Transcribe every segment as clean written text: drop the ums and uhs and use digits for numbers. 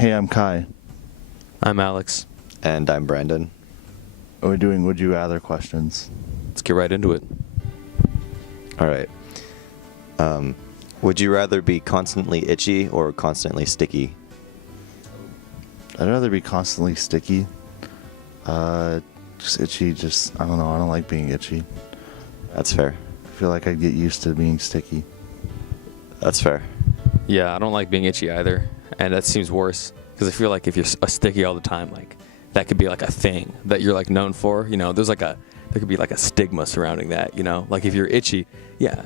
Hey, I'm Kai. I'm Alex. And I'm Brandon. We're doing Would You Rather questions. Let's get right into it. All right. Would you rather be constantly itchy or constantly sticky? I'd rather be constantly sticky. Just itchy, I don't know, I don't like being itchy. That's fair. I feel like I'd get used to being sticky. That's fair. Yeah, I don't like being itchy either, and that seems worse because I feel like if you're sticky all the time, like that could be like a thing that you're like known for. You know, there could be like a stigma surrounding that. You know, like if you're itchy, yeah,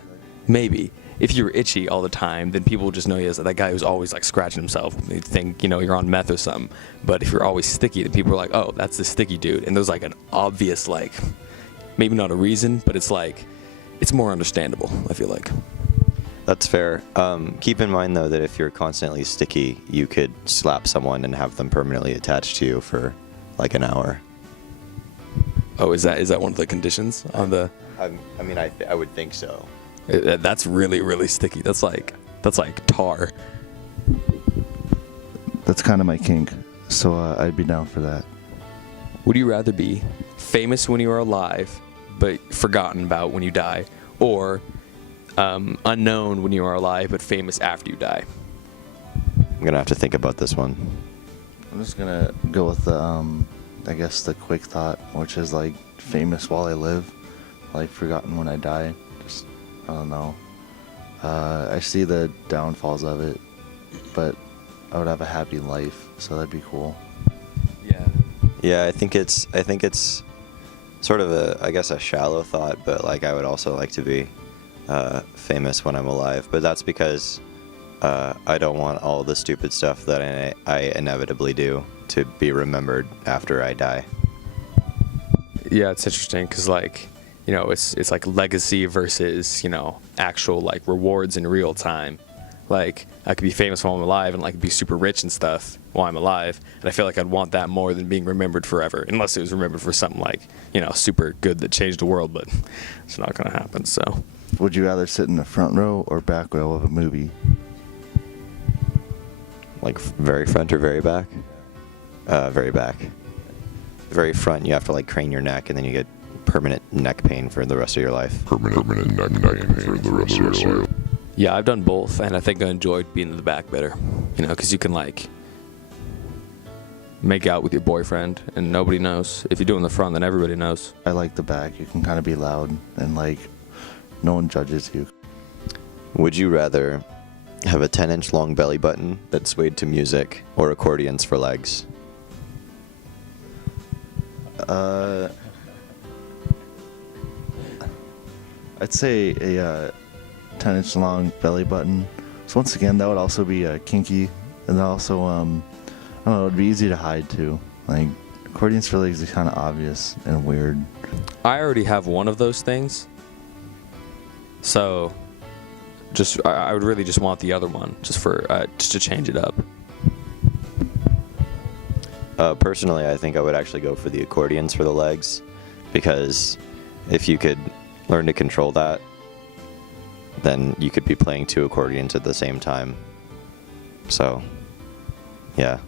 maybe. If you're itchy all the time, then people will just know you as that guy who's always like scratching himself. They think, you know, you're on meth or something. But if you're always sticky, then people are like, oh, that's the sticky dude. And there's like an obvious, like, maybe not a reason, but it's like, it's more understandable, I feel like. That's fair. Keep in mind, though, that if you're constantly sticky, you could slap someone and have them permanently attached to you for like an hour. Oh, is that one of the conditions on the... I would think so. That's really, really sticky. That's like tar. That's kind of my kink, so I'd be down for that. Would you rather be famous when you are alive, but forgotten about when you die, or unknown when you are alive, but famous after you die? I'm going to have to think about this one. I'm just going to go with the, I guess the quick thought, which is like famous while I live, like forgotten when I die. Just, I don't know. I see the downfalls of it, but I would have a happy life, so that'd be cool. Yeah. Yeah, I think it's sort of a shallow thought, but like I would also like to be famous when I'm alive. But that's because I don't want all the stupid stuff that I inevitably do to be remembered after I die. Yeah, it's interesting because like, you know, it's like legacy versus, you know, actual like rewards in real time. Like I could be famous while I'm alive and like be super rich and stuff while I'm alive, and I feel like I'd want that more than being remembered forever, unless it was remembered for something like, you know, super good that changed the world, but it's not gonna happen. So Would you rather sit in the front row or back row of a movie? Like very front or very back? Very back. Very front, you have to like crane your neck, and then you get permanent neck pain for the rest of your life. Permanent neck pain for the rest of your life. yeah, I've done both, and I think I enjoyed being in the back better, you know, because you can like make out with your boyfriend and nobody knows. If you do it in the front, then everybody knows. I like the back. You can kind of be loud and like no one judges you. Would you rather have a 10-inch long belly button that swayed to music or accordions for legs? I'd say a 10-inch long belly button. So once again, that would also be kinky, and also I don't know, it'd be easy to hide too. Like accordions for legs is kind of obvious and weird. I already have one of those things, so I would really just want the other one just to change it up. Personally, I think I would actually go for the accordions for the legs, because if you could learn to control that, then you could be playing two accordions at the same time. So, yeah.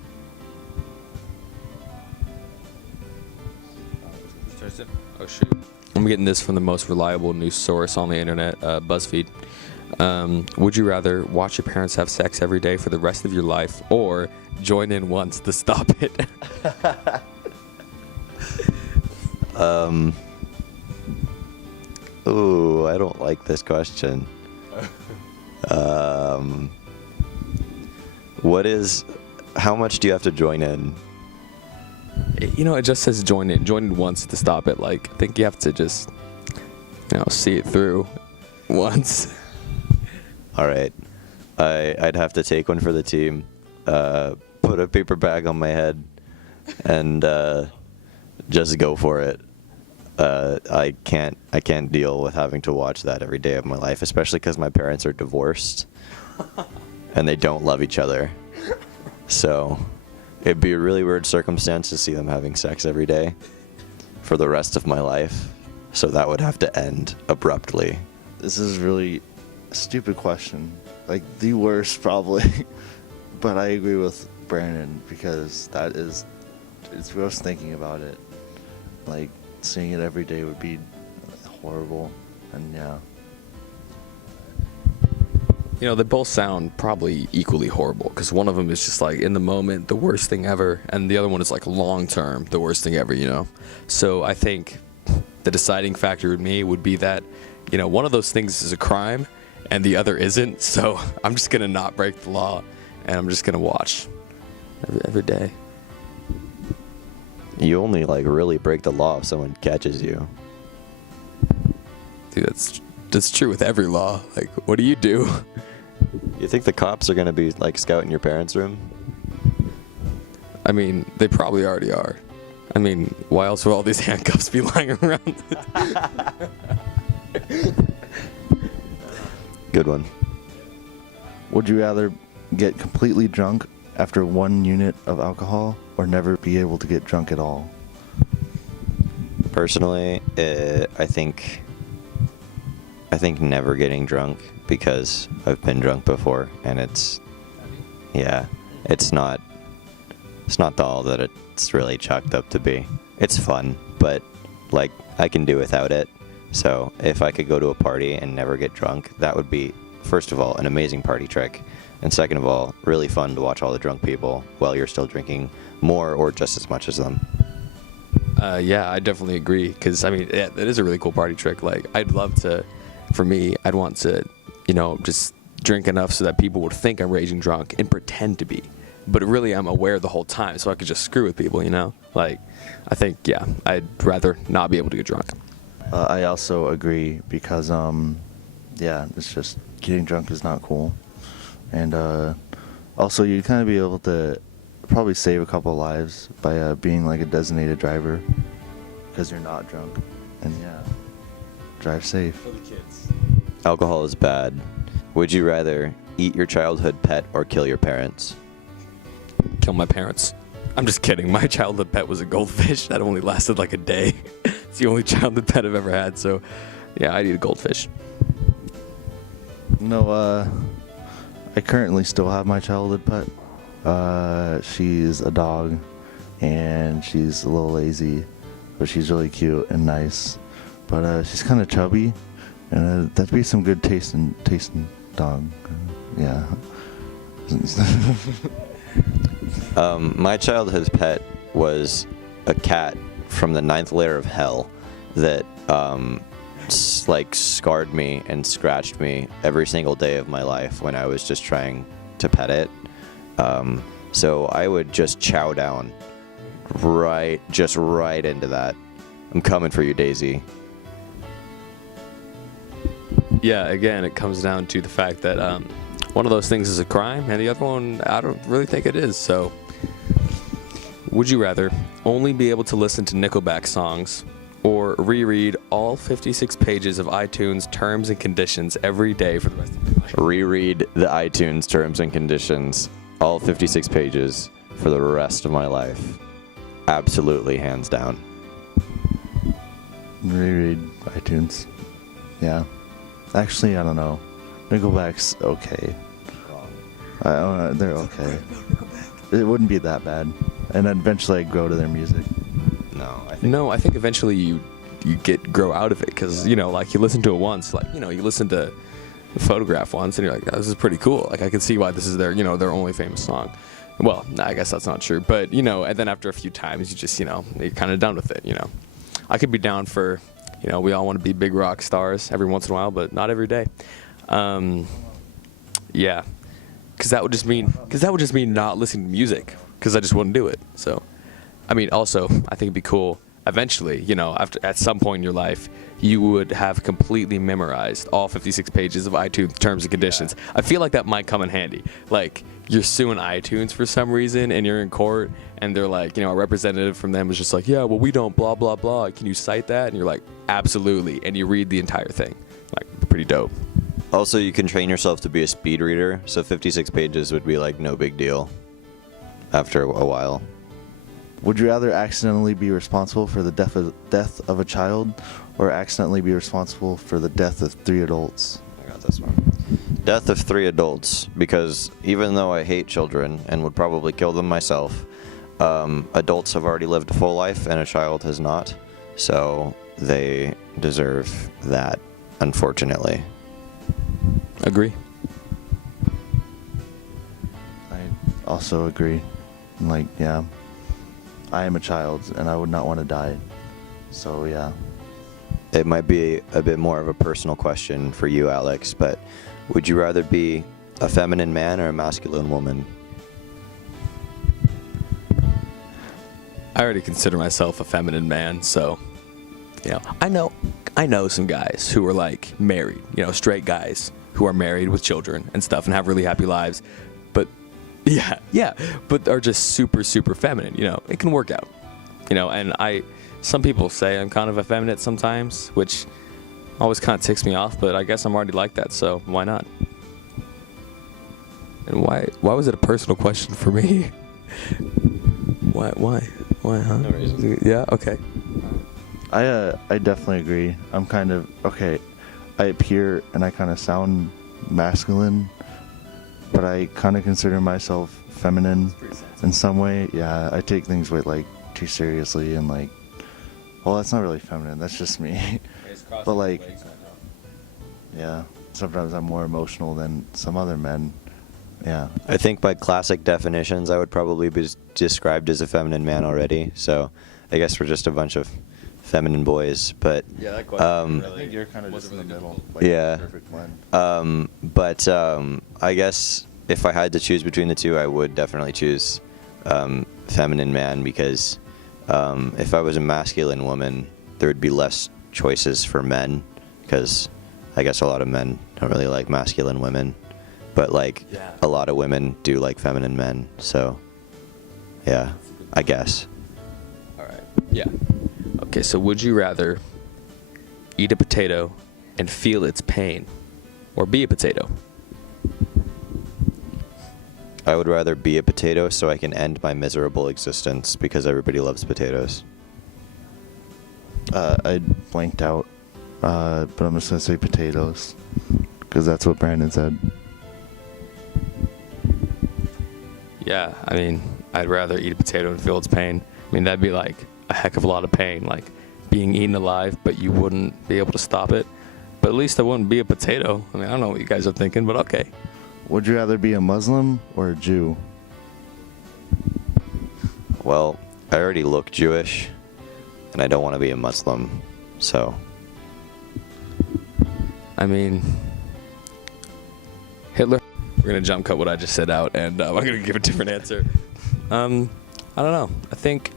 Oh shoot! I'm getting this from the most reliable news source on the internet, BuzzFeed. Would you rather watch your parents have sex every day for the rest of your life, or join in once to stop it? Ooh, I don't like this question. How much do you have to join in? You know, it just says join in once to stop it. Like, I think you have to just, you know, see it through once. All right. I'd have to take one for the team, put a paper bag on my head, and just go for it. I can't deal with having to watch that every day of my life, especially because my parents are divorced and they don't love each other. So it'd be a really weird circumstance to see them having sex every day for the rest of my life. So that would have to end abruptly. This is really a stupid question, like the worst probably. But I agree with Brandon, because it's gross thinking about it. Like, seeing it every day would be horrible, and yeah. You know, they both sound probably equally horrible because one of them is just like in the moment, the worst thing ever, and the other one is like long term, the worst thing ever, you know? So I think the deciding factor with me would be that, you know, one of those things is a crime and the other isn't. So I'm just going to not break the law and I'm just going to watch every day. You only like really break the law if someone catches you. Dude, that's true with every law. Like, what do you do? You think the cops are gonna be like scouting your parents' room? I mean, they probably already are. I mean, why else would all these handcuffs be lying around? Good one. Would you rather get completely drunk after 1 unit of alcohol, or never be able to get drunk at all? Personally, I think never getting drunk, because I've been drunk before, and it's not all that it's really chalked up to be. It's fun, but like I can do without it. So if I could go to a party and never get drunk, that would be, first of all, an amazing party trick, and second of all, really fun to watch all the drunk people while you're still drinking more or just as much as them. Yeah, I definitely agree. Because, I mean, yeah, that is a really cool party trick. Like, I'd love to, for me, I'd want to, you know, just drink enough so that people would think I'm raging drunk and pretend to be. But really, I'm aware the whole time, so I could just screw with people, you know? Like, I think, yeah, I'd rather not be able to get drunk. I also agree, because, yeah, it's just getting drunk is not cool. And also, you'd kind of be able to probably save a couple lives by being like a designated driver, because you're not drunk. And yeah, drive safe. For the kids. Alcohol is bad. Would you rather eat your childhood pet or kill your parents? Kill my parents. I'm just kidding. My childhood pet was a goldfish that only lasted like a day. It's the only childhood pet I've ever had, so yeah, I'd eat a goldfish. No, I currently still have my childhood pet. She's a dog, and she's a little lazy, but she's really cute and nice. But she's kind of chubby, and that'd be some good tasting dog. Yeah. My childhood pet was a cat from the 9th layer of hell that like scarred me and scratched me every single day of my life when I was just trying to pet it. So I would just chow down right into that. I'm coming for you, Daisy. Yeah, again, it comes down to the fact that one of those things is a crime, and the other one, I don't really think it is. So, would you rather only be able to listen to Nickelback songs or reread all 56 pages of iTunes terms and conditions every day for the rest of your life? Reread the iTunes terms and conditions, all 56 pages, for the rest of my life. Absolutely, hands down. Reread iTunes. Yeah. Actually, I don't know. Nickelback's okay. They're okay. It wouldn't be that bad. And then eventually I'd grow to their music. No, I think eventually you grow out of it, because, you know, like, you listen to it once, like, you know, you listen to Photograph once and you're like, oh, this is pretty cool. Like, I can see why this is their, you know, their only famous song. Well, I guess that's not true, but, you know, and then after a few times you just, you know, you're kind of done with it, you know. I could be down for, you know, we all want to be big rock stars every once in a while, but not every day. Yeah, because that would just mean not listening to music, because I just wouldn't do it. So, I mean, also, I think it'd be cool eventually, you know, at some point in your life, you would have completely memorized all 56 pages of iTunes terms and conditions. Yeah. I feel like that might come in handy. Like, you're suing iTunes for some reason, and you're in court, and they're like, you know, a representative from them is just like, yeah, well, we don't blah, blah, blah. Can you cite that? And you're like, absolutely. And you read the entire thing. Like, pretty dope. Also, you can train yourself to be a speed reader, so 56 pages would be like no big deal after a while. Would you rather accidentally be responsible for the death of a child, or accidentally be responsible for the death of 3 adults? I got this one. Death of 3 adults, because even though I hate children and would probably kill them myself, adults have already lived a full life and a child has not, so they deserve that, unfortunately. Agree. I also agree. Like, yeah, I am a child and I would not want to die. So, yeah. It might be a bit more of a personal question for you, Alex, but would you rather be a feminine man or a masculine woman? I already consider myself a feminine man, so I know some guys who are like married, straight guys who are married with children and stuff and have really happy lives, but but are just super, super feminine. It can work out. And some people say I'm kind of effeminate sometimes, which always kind of ticks me off, but I guess I'm already like that, so why not? And why was it a personal question for me? Why, huh? No reason. Yeah, okay. I definitely agree. I'm kind of, okay, I appear and I kind of sound masculine, but I kind of consider myself feminine in some way. Yeah, I take things way, like, too seriously and, like, well, that's not really feminine, that's just me. But, like, yeah, sometimes I'm more emotional than some other men. Yeah. I think by classic definitions, I would probably be described as a feminine man already, so I guess we're just a bunch of feminine boys, but Yeah, that question I think you're kind of just in the middle. Yeah. Perfect blend. but I guess if I had to choose between the two, I would definitely choose feminine man, because if I was a masculine woman, there would be less choices for men, because I guess a lot of men don't really like masculine women, but like a lot of women do like feminine men, so yeah, I guess. All right. Yeah. Okay, so would you rather eat a potato and feel its pain, or be a potato? I would rather be a potato so I can end my miserable existence, because everybody loves potatoes. I blanked out, but I'm just gonna say potatoes, because that's what Brandon said. Yeah, I mean, I'd rather eat a potato and feel its pain. I mean, that'd be like a heck of a lot of pain, like being eaten alive, but you wouldn't be able to stop it. But at least I wouldn't be a potato. I mean, I don't know what you guys are thinking, but okay. Would you rather be a Muslim or a Jew? Well, I already look Jewish, and I don't want to be a Muslim, so. I mean, Hitler. We're gonna jump cut what I just said out, and I'm gonna give a different answer. I don't know. I think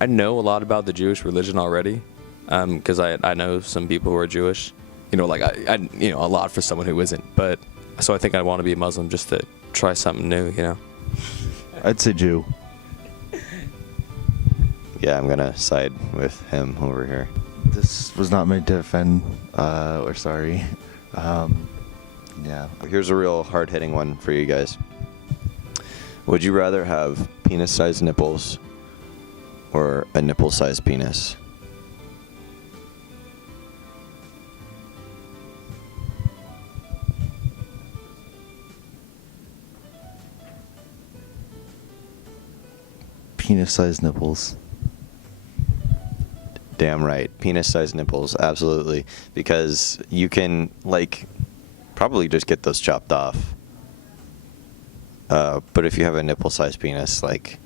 I know a lot about the Jewish religion already, because I know some people who are Jewish. Like I a lot for someone who isn't. But so I think I want to be a Muslim just to try something new. I'd say Jew. Yeah, I'm gonna side with him over here. This was not meant to offend, or sorry. Yeah. Here's a real hard-hitting one for you guys. Would you rather have penis-sized nipples or a nipple-sized penis? Penis-sized nipples. Damn right. Penis-sized nipples, absolutely. Because you can, like, probably just get those chopped off. But if you have a nipple-sized penis, like,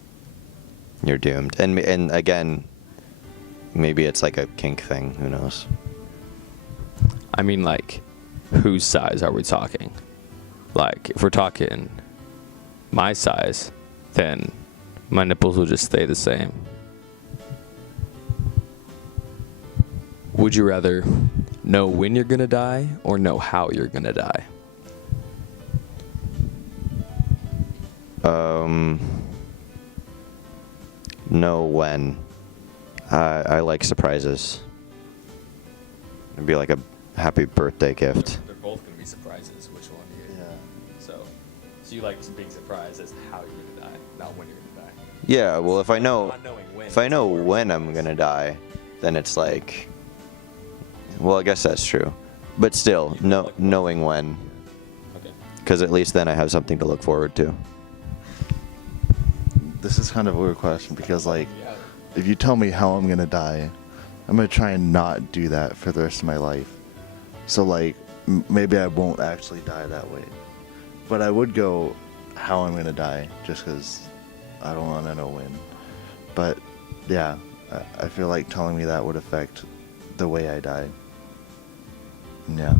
you're doomed. And again, maybe it's like a kink thing. Who knows? I mean, like, whose size are we talking? Like, if we're talking my size, then my nipples will just stay the same. Would you rather know when you're gonna die or know how you're gonna die? Know when. I like surprises. It'd be like a happy birthday gift. They're both gonna be surprises. Which one do you? Yeah. So you like being surprised as how you're gonna die, not when you're gonna die. Yeah, well, if I know Not knowing when. if I know when I'm gonna die, then it's like, well, I guess that's true. But still, knowing when. Okay. because at least then I have something to look forward to. This is kind of a weird question because, like, if you tell me how I'm gonna die, I'm gonna try and not do that for the rest of my life. So, like, maybe I won't actually die that way. But I would go how I'm gonna die just because I don't want to know when. But, yeah, I feel like telling me that would affect the way I die. Yeah.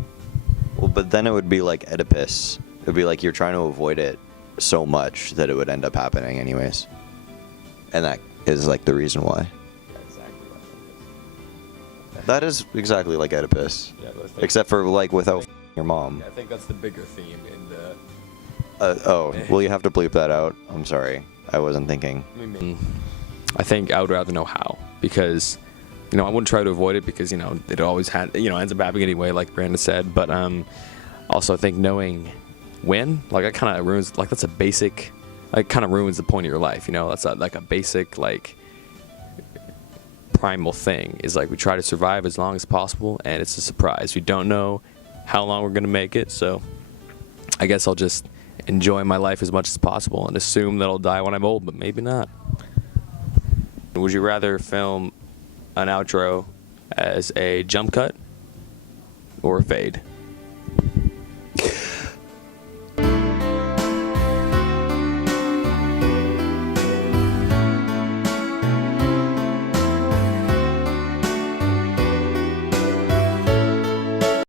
Well, but then it would be like Oedipus. It would be like you're trying to avoid it so much that it would end up happening anyways. And that is like the reason why. That is exactly like Oedipus. Yeah, but I think- Except for like without your mom. Yeah, I think that's the bigger theme in the. Oh, well, you have to bleep that out. I'm sorry. I wasn't thinking. I think I would rather know how, because, you know, I wouldn't try to avoid it because, you know, it always ends up happening anyway, like Brandon said. But also I think knowing when, like, that kind of ruins, like, that's a basic, like, kind of ruins the point of your life. You know, that's like a basic, like, primal thing is like we try to survive as long as possible, and it's a surprise. We don't know how long we're gonna make it, so I guess I'll just enjoy my life as much as possible and assume that I'll die when I'm old, but maybe not. Would you rather film an outro as a jump cut or a fade?